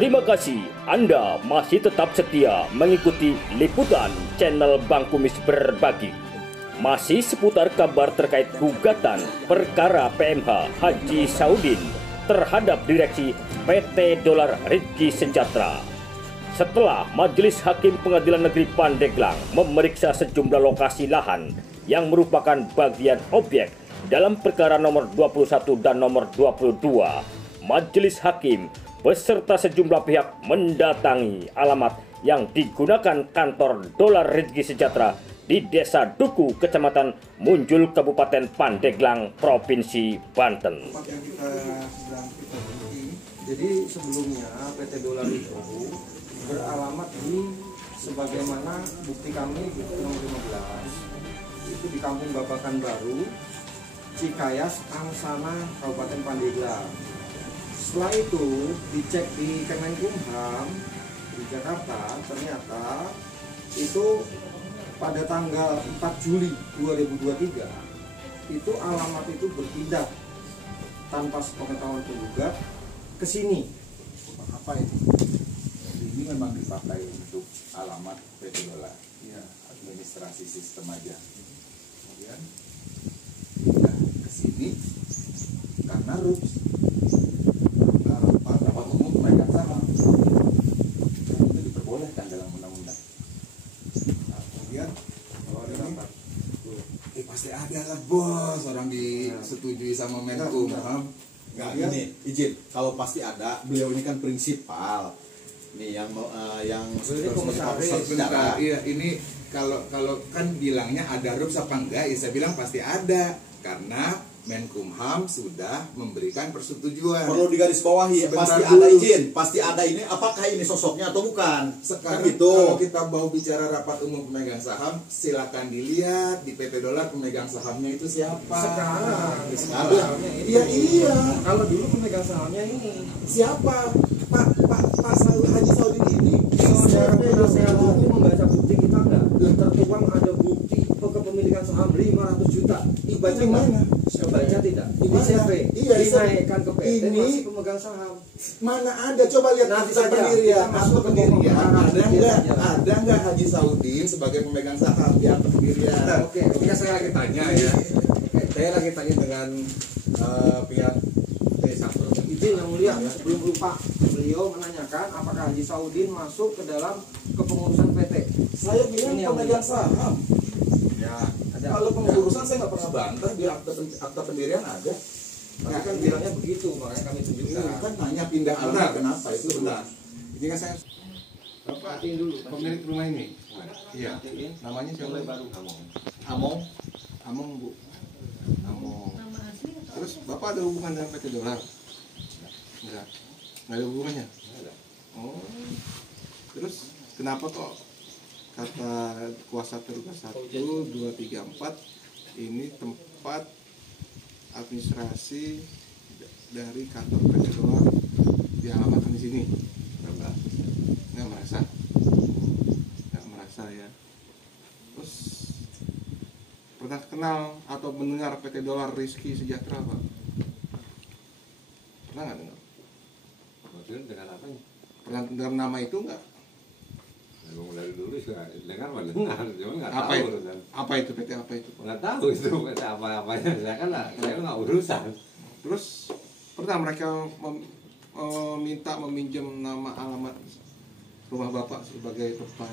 Terima kasih Anda masih tetap setia mengikuti liputan channel Bang Kumis Berbagi. Masih seputar kabar terkait gugatan perkara PMH Haji Saudin terhadap direksi PT Dolar Rizky Sejahtera. Setelah Majelis Hakim Pengadilan Negeri Pandeglang memeriksa sejumlah lokasi lahan yang merupakan bagian objek dalam perkara nomor 21 dan nomor 22, Majelis Hakim beserta sejumlah pihak mendatangi alamat yang digunakan kantor Dolar Rizky Sejahtera di Desa Duku, Kecamatan Munjul, Kabupaten Pandeglang, Provinsi Banten. Tempat yang kita sedang kita beli, jadi sebelumnya PT Dolar itu beralamat di sebagaimana bukti kami bukti nomor 15 itu di Kampung Babakan Baru, Cikayas, Angsana, Kabupaten Pandeglang. Setelah itu dicek di Kemenkumham di Jakarta, ternyata itu pada tanggal 4 Juli 2023 itu alamat itu berpindah tanpa sepengetahuan penggugat ke sini. Apa ini? Ini memang dipakai untuk alamat PT Dolar, ya, administrasi sistem aja. Kemudian pindah ke sini karena RUPS, rapat umum pemegang saham, itu diperbolehkan dalam undang-undang. Nah, kemudian kalau ada rapat, pasti ada lah bos, orang disetujui sama Menkumham. Enggak, ini izin, kalau pasti ada, beliau ini kan prinsipal. Nih yang sebentar, iya, ini kalau kan bilangnya ada RUPS apa enggak, ya saya bilang pasti ada karena Menkumham sudah memberikan persetujuan. Perlu digarisbawahi, pasti ada izin, pasti ada ini. Apakah ini sosoknya atau bukan? Sekarang gitu. Kalau kita mau bicara rapat umum pemegang saham, silakan dilihat di PT Dolar pemegang sahamnya itu siapa. Sekarang iya. Kalau dulu pemegang sahamnya ini Siapa? Pak Haji Saudin ini. saudara penasehat hukum membaca bukti kita enggak? Tertuang ada bukti kepemilikan saham 500 juta. Dibaca mana? Baca tidak? Di Di CV. Iya, dinaikkan ke PT ini masih pemegang saham. mana ada, coba lihat Nanti akta saja. pendirian. Kita masuk Akta ke pendirian pokok perkara. ada nggak Haji Saudin sebagai pemegang saham di akta pendirian? Oke, Saya lagi tanya ya. Saya lagi tanya dengan pihak T1. Izin yang mulia, sebelum lupa, beliau menanyakan apakah Haji Saudin masuk ke dalam kepengurusan PT. Saya bilang Ini yang pemegang saham. Ya, Kalau pengurusan saya nggak pernah bantah, di akta pendirian ada. Tapi kan bilangnya begitu, makanya kami tunjukkan. Kan nanya pindah alamat, kenapa itu? sebentar. Ini kan saya Bapak Matiin dulu. pemilik rumah ini. Iya. Namanya siapa? Among. Among, Bu. Among. Terus Bapak ada hubungan dengan PT Dolar? Enggak. Enggak ada hubungannya? Oh. Terus kenapa kok kata kuasa tergugat 1, 2, 3, 4 ini tempat administrasi dari kantor PT Dolar dialamatkan di sini? Nggak merasa ya. Terus pernah kenal atau mendengar PT Dolar Rizky Sejahtera, Pak? Pernah nggak dengar? Maksudnya dengan apa? Pernah dengar nama itu nggak? Memang dari dulu sudah dengar, cuma nggak Apa tahu itu? kan. Apa itu PT apa itu, Pak? Nggak tahu itu apa-apanya. Saya nggak urusan. Terus pernah mereka minta meminjam nama alamat rumah Bapak sebagai tempat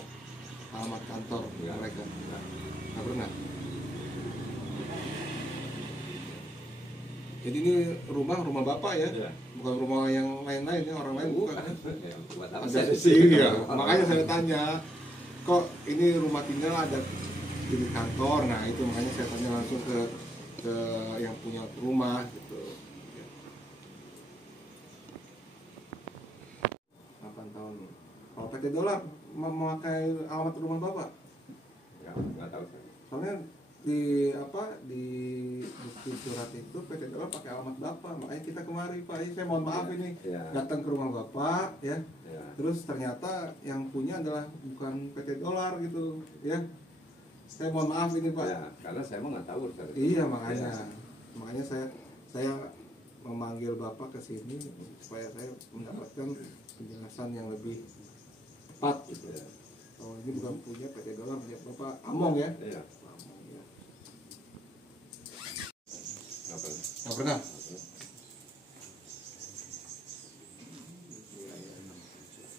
alamat kantor mereka? Nggak pernah. Jadi ini rumah Bapak ya? Iya. Bukan rumah yang lain-lain ya, orang lain bukan. Ya, buat apa Ada saya di sih sini? ya. Makanya saya tanya, kok ini rumah tinggal ada di kantor? Nah itu makanya saya tanya langsung ke yang punya rumah gitu. 8 tahun. Kalau PT Dolar memakai alamat rumah Bapak? Ya, nggak tahu saya. Soalnya di bukti surat itu PT Dolar pakai alamat Bapak, makanya kita kemari, Pak. Saya mohon maaf ini Ya. datang ke rumah Bapak ya. Ya. Terus ternyata yang punya adalah bukan PT Dolar gitu ya. Saya mohon maaf ini, Pak. Ya, karena saya mah nggak tahu urusan itu. Iya, makanya Ya. makanya saya memanggil Bapak ke sini supaya saya mendapatkan penjelasan yang lebih tepat gitu ya. Oh, ini bukan punya PT Dolar, punya Bapak Among ya? Iya. Among, ya. Apa? Nggak pernah?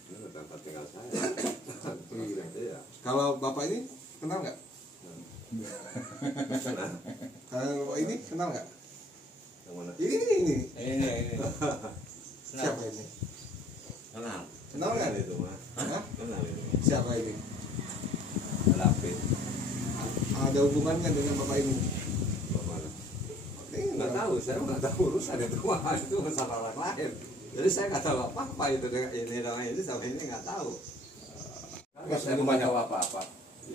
Ini tempat tinggal saya. Iya. Kalau Bapak ini kenal nggak? Nah, Kalau Bapak ini kenal nggak? yang mana? Ini. Ini. Siapa ini? Kenal. Kenal nggak? Itu mah. Hah? Kenal itu. Siapa ini? Lapin. Ada hubungannya dengan Bapak ini? Bagaimana? Ini Nggak tahu, saya nggak tahu urusan itu mah itu masalah orang lain. Jadi saya nggak tahu apa-apa itu dengan ini dengan ini sama ini nggak tahu. Kaget saya nggak tahu apa-apa.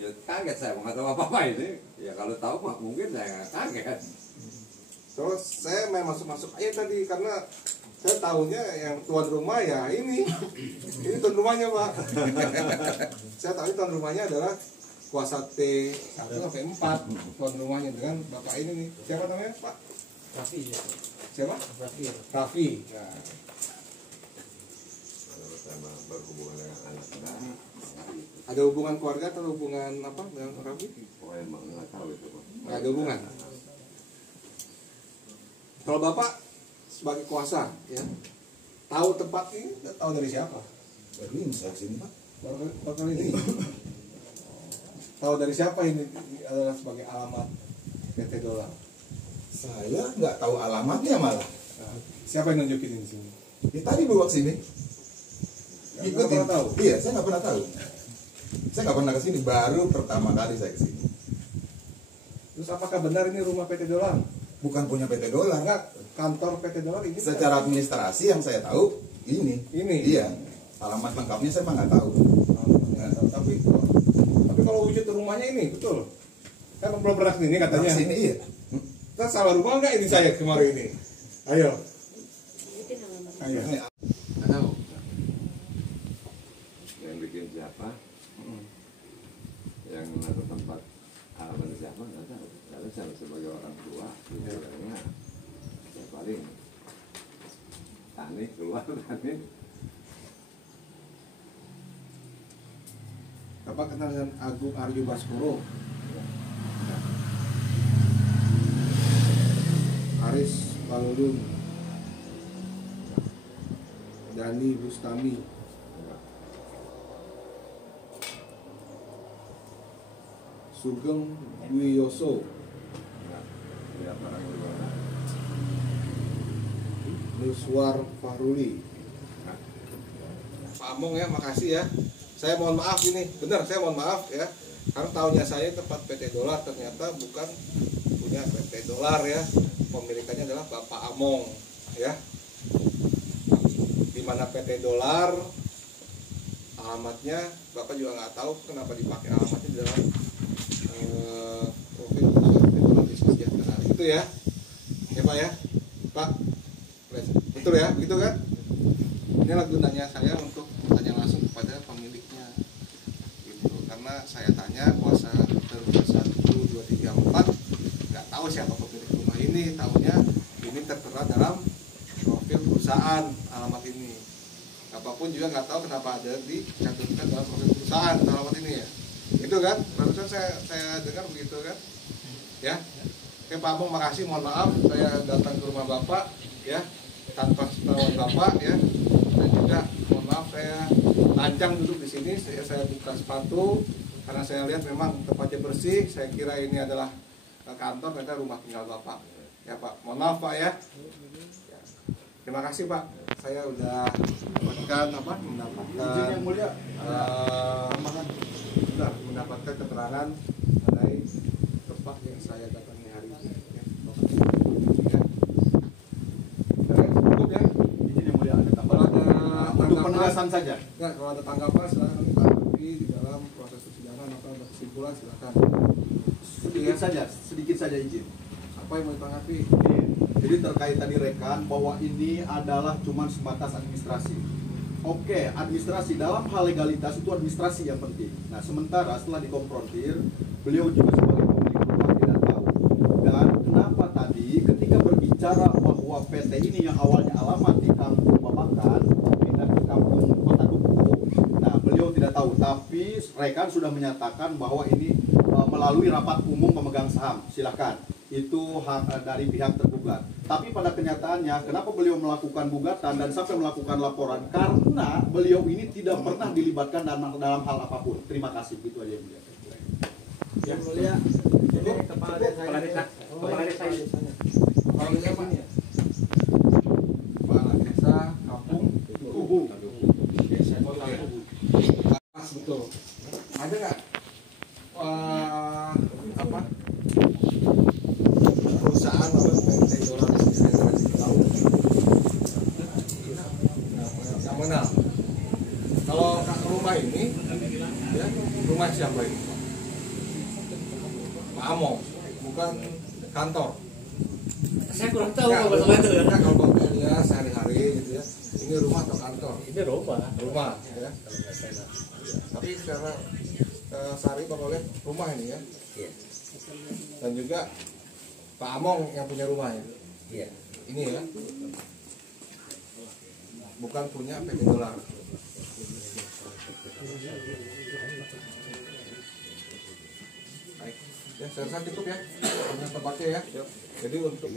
Ya kaget saya nggak tahu apa-apa ini. Ya kalau tahu mah mungkin saya nggak kaget. Terus saya main masuk-masuk aja tadi karena saya tahunya yang tuan rumah ya ini tuan rumahnya Pak. Saya tahu tuan rumahnya adalah kuasa T1 sampai 4 tuan rumahnya dengan Bapak ini nih. Siapa namanya Pak? Raffi ya. Siapa? Raffi. Raffi. Nah, Kalau saya mah berhubungan dengan anak saya, ada hubungan keluarga atau hubungan apa dengan Raffi? pokoknya emang nggak tahu itu mah. Nggak ada hubungan. Kalau Bapak sebagai kuasa ya tahu tempat ini tahu dari siapa? Baru ini saya kesini Pak. Baru ini. Tahu dari siapa ini adalah sebagai alamat PT Dolar? Saya nggak tahu alamatnya malah. Nah, siapa yang nunjukin di sini? Ini tadi bawa sini. Nggak pernah tahu? Iya, saya nggak pernah tahu. Saya nggak pernah kesini. Baru pertama kali saya kesini. Terus apakah benar ini rumah PT Dolar? Bukan punya PT Dolar. Enggak, kantor PT Dolar ini. Secara administrasi yang saya tahu ini. Ini? Iya. Alamat lengkapnya saya mah nggak tahu. Nggak tahu. Tapi kalau wujud rumahnya ini betul. Kan belum pernah kesini katanya. Sini iya. Kita salah rumah nggak ini saya kemarin ini? Ayo. Ayo. Nggak tahu. Yang bikin siapa? Yang naruh tempat alamat siapa nggak tahu. Karena saya sebagai orang tua, pikirannya ya paling Tani keluar Tani. Bapak kenal dengan Agung Aryo Baskoro? Aris Palulun, Dani Bustami, Sugeng Dwi Yoso, Lihat orang di mana. Nuswar Fahruli. Pak Among ya, makasih ya. Saya mohon maaf ini, benar saya mohon maaf ya. Karena tahunya saya tempat PT Dolar ternyata bukan punya PT Dolar ya. Pemilikannya adalah Bapak Among ya. Di mana PT Dolar alamatnya Bapak juga nggak tahu kenapa dipakai alamatnya di dalam profil Desa Sejahtera itu ya. Ya Pak ya. Pak. Betul ya, begitu kan? Inilah gunanya saya untuk bertanya langsung kepada pemiliknya gitu. Karena saya tanya kuasa terus 1, 2, 3, 4 nggak tahu siapa pemilik rumah ini, tahunya ini tertera dalam profil perusahaan alamat ini. Apapun juga nggak tahu kenapa ada dicantumkan dalam profil perusahaan alamat ini ya. Itu kan, barusan saya dengar begitu kan? Ya. Oke Pak Among, makasih, mohon maaf saya datang ke rumah Bapak ya tanpa sepengetahuan Bapak ya, dan juga mohon maaf saya lancang duduk di sini, saya buka sepatu karena saya lihat memang tempatnya bersih, saya kira ini adalah kantor, ternyata rumah tinggal Bapak ya Pak, mohon maaf Pak ya. Terima kasih Pak, saya udah mendapatkan mendapatkan keterangan mengenai tempat yang saya datangi hari ini ya. Cukup ya. Izin yang mulia ada tambahan. Kalau ada Untuk tanggapan penegasan saja. Enggak, kalau ada tanggapan silakan ditanggapi di dalam proses persidangan atau ada kesimpulan silakan. Sedikit saja izin. Apa yang mau ditanggapi? Jadi terkait tadi rekan bahwa ini adalah cuma sebatas administrasi. Oke, administrasi dalam hal legalitas itu administrasi yang penting. Nah, sementara setelah dikonfrontir, beliau juga sebagai pemilik rumah tidak tahu. Dan kenapa tadi ketika berbicara bahwa PT ini yang awalnya alamat di Kampung Babakan pindah ke Kampung Kota Duku. Nah, beliau tidak tahu, tapi rekan sudah menyatakan bahwa ini melalui rapat umum pemegang saham. Silakan, itu hak dari pihak tergugat. Tapi pada kenyataannya, kenapa beliau melakukan gugatan dan sampai melakukan laporan? Karena beliau ini tidak pernah dilibatkan dalam hal apapun. Terima kasih, itu aja yang mulia. Yang mulia, ini kepala desa. Kepala desa. Kepala desa apa? Kepala desa Kampung Kubu. Pas betul. Ada nggak apa perusahaan PT Dolar yang mana? Kalau rumah ini, ya, rumah siapa ini? Pak Amo, bukan kantor. Saya kurang tahu Ya, kalau masalah itu ya. ya, kalau bapak ya sehari-hari gitu ya, ini rumah atau kantor? Ini rumah. Rumah, ya. Tapi secara sehari bapak lihat rumah ini ya. Iya. Dan juga Pak Among yang punya rumah ya. Iya. Ini ya. Bukan punya PT Dolar. Baik. Ya, saya rasa cukup ya. Dengan tempatnya ya. Jadi untuk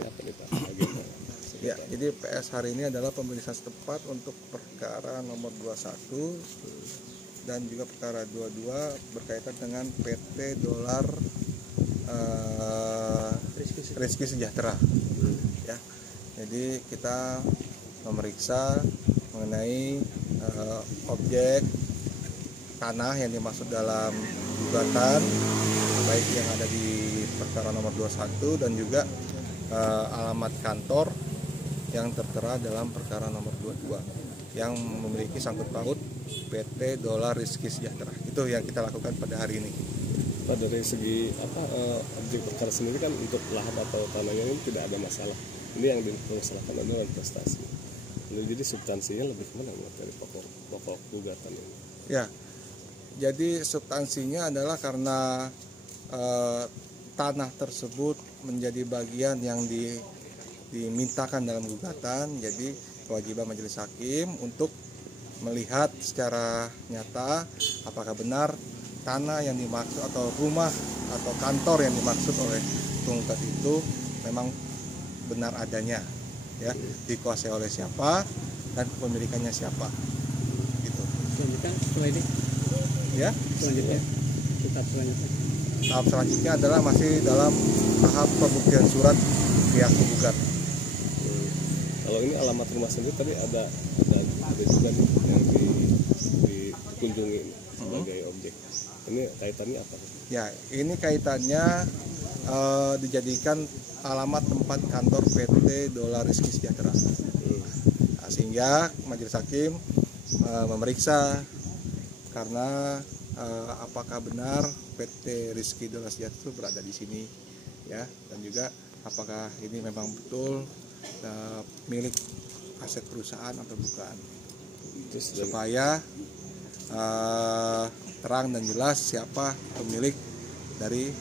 ya, jadi PS hari ini adalah pemeriksaan setempat untuk perkara nomor 21 dan juga perkara 22 berkaitan dengan PT Dolar Rizky Sejahtera. Ya. Jadi kita memeriksa mengenai objek tanah yang dimaksud dalam gugatan, baik yang ada di perkara nomor 21 dan juga alamat kantor yang tertera dalam perkara nomor 22 yang memiliki sangkut paut PT Dolar Rizky Sejahtera. Itu yang kita lakukan pada hari ini. Pak, dari segi objek perkara sendiri kan untuk lahan atau tanahnya ini tidak ada masalah. Ini yang dipermasalahkan adalah investasi. Jadi substansinya lebih kemana dari pokok gugatan ini? Ya, jadi substansinya adalah karena tanah tersebut menjadi bagian yang dimintakan dalam gugatan. Jadi kewajiban majelis hakim untuk melihat secara nyata apakah benar tanah yang dimaksud atau rumah atau kantor yang dimaksud oleh penggugat itu memang benar adanya, ya, dikuasai oleh siapa dan kepemilikannya siapa, gitu. Selanjutnya setelah ini, Ya, selanjutnya kita selanjutnya. tahap selanjutnya adalah masih dalam tahap pembuktian surat pihak penggugat. Kalau ini alamat rumah sendiri tadi ada juga nih yang dikunjungi sebagai objek. Ini kaitannya apa? Ya, ini kaitannya dijadikan alamat tempat kantor PT Dolar Rizky Sejahtera. Nah, sehingga majelis hakim memeriksa karena apakah benar PT Rizky Dolar Sejahtera itu berada di sini, ya, dan juga apakah ini memang betul milik aset perusahaan atau bukan. Supaya terang dan jelas siapa pemilik dari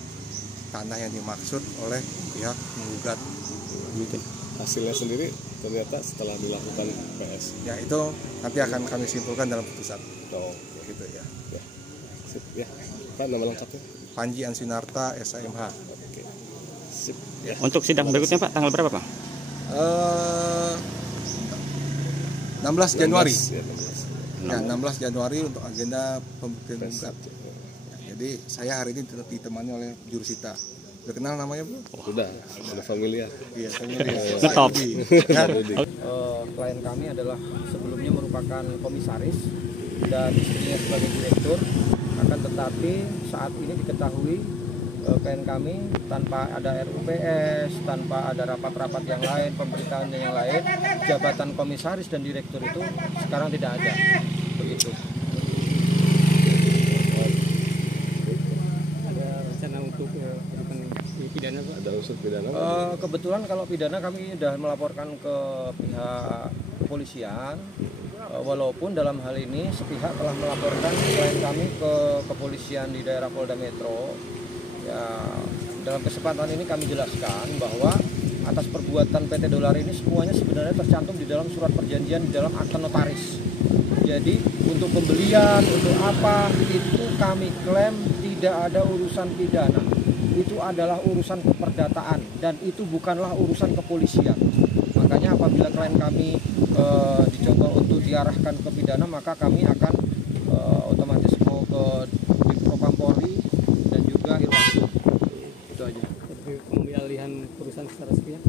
tanah yang dimaksud oleh pihak penggugat. Mungkin hasilnya sendiri ternyata setelah dilakukan PS. Ya, itu nanti akan kami simpulkan dalam putusan. Oh, gitu ya. ya. Sip, ya. Pak, nama lengkapnya? Panji Ansinarta, SAMH. Oke. Sip. Ya. Untuk sidang berikutnya Pak, tanggal berapa Pak? 16 Januari. Ya, 16. Ya, 16 Januari untuk agenda pembuktian penggugat. Ya, jadi saya hari ini ditemani oleh jurusita. Sudah kenal namanya belum? Sudah familiar. Iya, familiar. Stop. Klien kami adalah sebelumnya merupakan komisaris dan istrinya sebagai direktur. Akan tetapi saat ini diketahui klien kami tanpa ada RUPS, tanpa ada rapat-rapat yang lain, pemberitaan yang lain, jabatan komisaris dan direktur itu sekarang tidak ada. Begitu. Ada rencana untuk pidana Pak? Ada unsur pidana? Kebetulan kalau pidana kami sudah melaporkan ke pihak kepolisian, walaupun dalam hal ini sepihak telah melaporkan klien kami ke kepolisian di daerah Polda Metro. Ya, dalam kesempatan ini kami jelaskan bahwa atas perbuatan PT Dolar ini semuanya sebenarnya tercantum di dalam surat perjanjian di dalam akta notaris. Jadi untuk pembelian, untuk apa, itu kami klaim tidak ada urusan pidana. Itu adalah urusan keperdataan dan itu bukanlah urusan kepolisian. Makanya apabila klien kami dicoba untuk diarahkan ke pidana, maka kami akan otomatis mau ke Divpropam Polri dan juga Irwasum. Itu aja. Pengalihan perusahaan secara sepihak.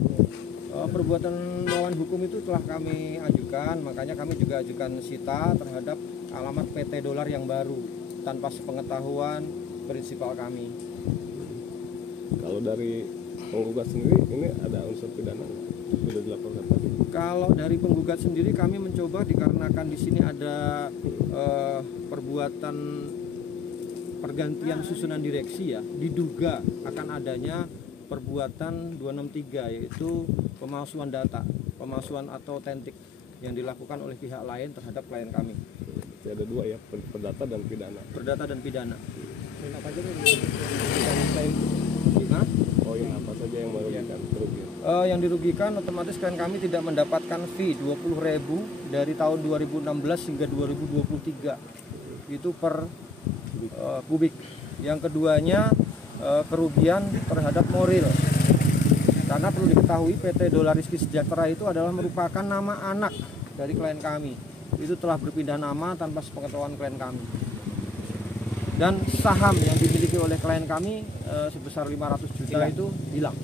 Perbuatan melawan hukum itu telah kami ajukan, makanya kami juga ajukan sita terhadap alamat PT Dolar yang baru tanpa sepengetahuan prinsipal kami. Kalau dari penggugat sendiri ini ada unsur pidana nggak? Sudah dilaporkan tadi. Kalau dari penggugat sendiri kami mencoba dikarenakan di sini ada perbuatan pergantian susunan direksi ya, diduga akan adanya perbuatan 263 yaitu pemalsuan data, pemalsuan atau otentik yang dilakukan oleh pihak lain terhadap klien kami. Jadi ada dua ya, perdata dan pidana. Perdata dan pidana. Dan apa aja yang Gimana? Poin apa saja yang merugikan kerugian? Yang dirugikan otomatis klien kami tidak mendapatkan fee 20.000 dari tahun 2016 hingga 2023 itu per kubik. Yang keduanya kerugian terhadap moral, karena perlu diketahui PT Dolar Rizky Sejahtera itu adalah merupakan nama anak dari klien kami. Itu telah berpindah nama tanpa sepengetahuan klien kami, dan saham yang dimiliki oleh klien kami sebesar 500 juta itu hilang.